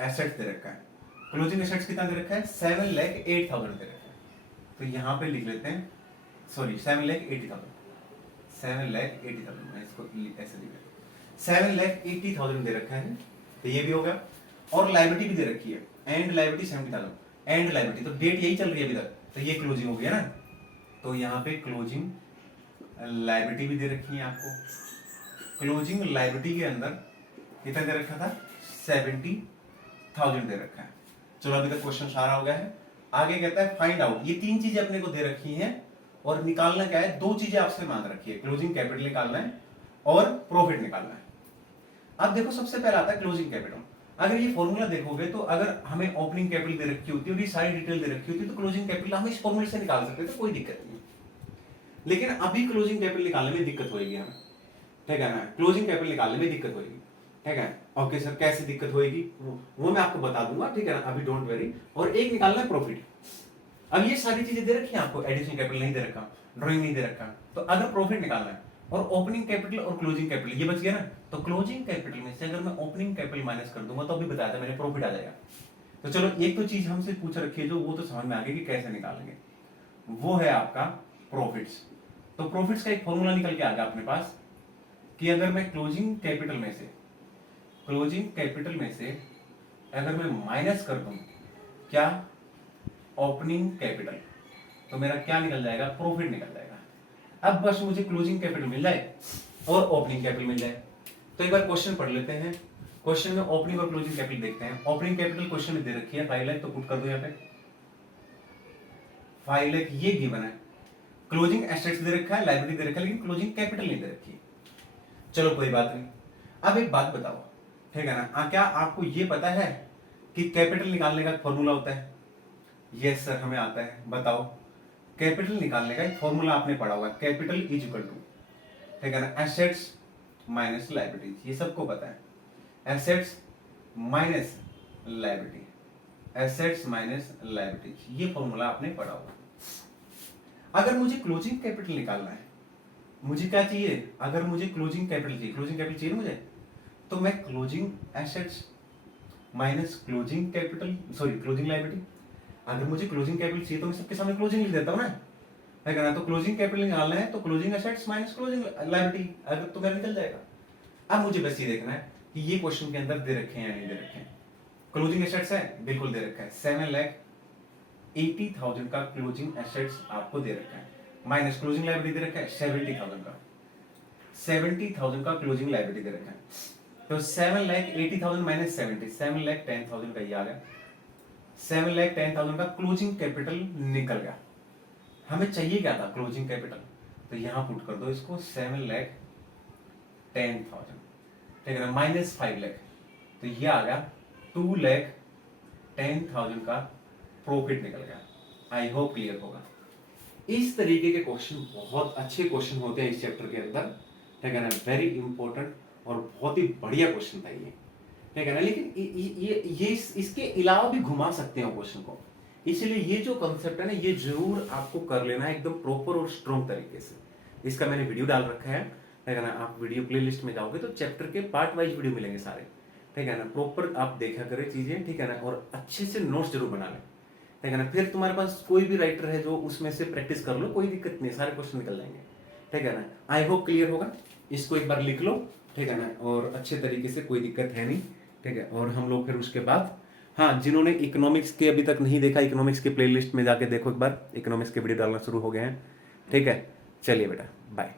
एसेट्स दे रखा है। क्लोजिंग एसेट्स कितना दे रखा है 7,08,000 दे रखा है। तो यहां पे लिख लेते हैं, सॉरी 7,80,000, 7,80,000, मैं इसको ऐसे लिख लेता हूं 7,80,000 दे रखा है। तो ये भी होगा। और लायबिलिटी भी दे रखी है, एंड लायबिलिटी 70,000, एंड लायबिलिटी, तो डेट यही चल रही है अभी तक, तो ये क्लोजिंग हो गया ना। तो यहाँ पे क्लोजिंग लायबिलिटी भी दे रखी है आपको। क्लोजिंग लायबिलिटी के अंदर कितना दे रखा था 70,000 दे रखा है। चलो अभी तक क्वेश्चन सारा हो गया है। आगे कहता है फाइंड आउट, ये 3 चीजें अपने को दे रखी हैं, और निकालना क्या है, 2 चीजें आपसे मांग रखी है, क्लोजिंग कैपिटल निकालना है और प्रॉफिट निकालना है। अब देखो सबसे पहले आता है क्लोजिंग कैपिटल। अगर ये फॉर्मूला देखोगे तो अगर हमें ओपनिंग कैपिटल दे रखी होती है और ये सारी डिटेल दे रखी होती है तो क्लोजिंग कैपिटल हम इस फॉर्मूले से निकाल सकते थे, कोई दिक्कत नहीं। लेकिन अभी क्लोजिंग कैपिटल निकालने में दिक्कत होगी हमें। ठीक है ना। क्लोजिंग कैपिटल निकालने में दिक्कत होगी। ठीक है। ओके सर, कैसे दिक्कत होएगी वो मैं आपको बता दूंगा, ठीक है ना, अभी डोंट वेरी। और एक निकालना है प्रॉफिट। अब ये सारी चीजें दे रखी है आपको, एडिशनल कैपिटल नहीं दे रखा, ड्राइंग नहीं दे रखा, तो अगर प्रॉफिट निकालना है और ओपनिंग कैपिटल और क्लोजिंग कैपिटल ये बच गया ना, तो क्लोजिंग कैपिटल में से अगर मैं ओपनिंग कैपिटल माइनस कर दूंगा तो अभी बताया था मैंने, प्रॉफिट आ जाएगा। तो चलो एक तो चीज हमसे पूछ रखी है जो, वो तो समझ में आ गई कि कैसे निकालेंगे, वो है आपका प्रॉफिट्स। तो प्रॉफिट्स का एक फॉर्मूला निकल के आ गया अपने पास कि अगर मैं क्लोजिंग कैपिटल में से अगर मैं माइनस कर दूं क्या, ओपनिंग कैपिटल, तो मेरा क्या निकल जाएगा, प्रॉफिट निकल जाएगा। अब बस मुझे क्लोजिंग कैपिटल मिल जाए और ओपनिंग कैपिटल मिल जाए। तो एक बार क्वेश्चन पढ़ लेते हैं। क्वेश्चन में ओपनिंग और क्लोजिंग कैपिटल देखते हैं। ओपनिंग कैपिटल क्वेश्चन में दे रखी है 5 लाख, तो पुट कर दो यहाँ पे 5 लाख, ये गिवन है। क्लोजिंग एसेट्स दे रखा है, लायबिलिटी दे रखा है, लेकिन क्लोजिंग कैपिटल नहीं दे रखी है। चलो कोई बात नहीं। अब एक बात बताओ, ठीक है ना, क्या आपको ये पता है कि कैपिटल निकालने का फॉर्मूला होता है? यस सर, हमें आता है। बताओ, कैपिटल निकालने का एक फॉर्मूला आपने पढ़ा होगा, कैपिटल इज इक्वल टू, ठीक है ना, एसेट्स माइनस लायबिलिटीज, ये सबको पता है। Assets minus liability, assets minus liabilities, ये फॉर्मूला आपने पढ़ा होगा। अगर मुझे क्लोजिंग कैपिटल निकालना है, मुझे क्या चाहिए, अगर मुझे क्लोजिंग कैपिटल चाहिए मुझे, तो मैं closing assets minus closing capital, sorry closing liability, अगर मुझे क्लोजिंग कैपिटल चाहिए तो मैं सबके सामने क्लोजिंग लिख देता हूं ना, है ना। तो क्लोजिंग कैपिटल निकालना है तो closing assets minus closing liability, अगर तो मेरा निकल जाएगा। अब मुझे बस ये देखना है कि ये क्वेश्चन के अंदर दे रखे हैं या नहीं दे रखे हैं। क्लोजिंग एसेट्स है, बिल्कुल दे रखा है, 7,80,000 का क्लोजिंग एसेट्स आपको दे रखा है, माइनस क्लोजिंग लायबिलिटी दे रखा है 70,000 का, 70,000 का क्लोजिंग लायबिलिटी दे रखा है। तो 7,80,000 माइनस 70, 7,10,000 का ये आ गया, 7,10,000 का क्लोजिंग कैपिटल निकल गया। हमें चाहिए क्या था, क्लोजिंग कैपिटल, तो यहां पुट कर दो इसको 7,10,000, ठीक है ना, माइनस 5 लाख, तो ये आ गया 2,10,000 का प्रॉफिट निकल गया। आई होप क्लियर होगा। इस तरीके के क्वेश्चन बहुत अच्छे क्वेश्चन होते हैं इस चैप्टर के अंदर, ठीक है ना, वेरी इंपॉर्टेंट और बहुत ही बढ़िया क्वेश्चन था ये, ठीक है ना। लेकिन ये इसके अलावा भी घुमा सकते हैं क्वेश्चन को, इसलिए ये जो कॉन्सेप्ट है ना, ये जरूर आपको कर लेना है एकदम प्रॉपर और स्ट्रॉन्ग तरीके से। इसका मैंने वीडियो डाल रखा है, ठीक है ना, आप वीडियो प्लेलिस्ट में जाओगे तो चैप्टर के पार्ट वाइज वीडियो मिलेंगे सारे, ठीक है ना, प्रॉपर आप देखा करें चीजें, ठीक है ना, और अच्छे से नोट्स जरूर बना लें, ठीक है ना। फिर तुम्हारे पास कोई भी राइटर है जो उसमें से प्रैक्टिस कर लो, कोई दिक्कत नहीं, सारे क्वेश्चन निकल जाएंगे, ठीक है ना। आई होप क्लियर होगा। इसको एक बार लिख लो, ठीक है ना, और अच्छे तरीके से, कोई दिक्कत है नहीं, ठीक है। और हम लोग फिर उसके बाद, हाँ, जिन्होंने इकोनॉमिक्स के अभी तक नहीं देखा, इकोनॉमिक्स के प्लेलिस्ट में जाके देखो एक बार, इकोनॉमिक्स के वीडियो डालना शुरू हो गए हैं, ठीक है। चलिए बेटा, बाय।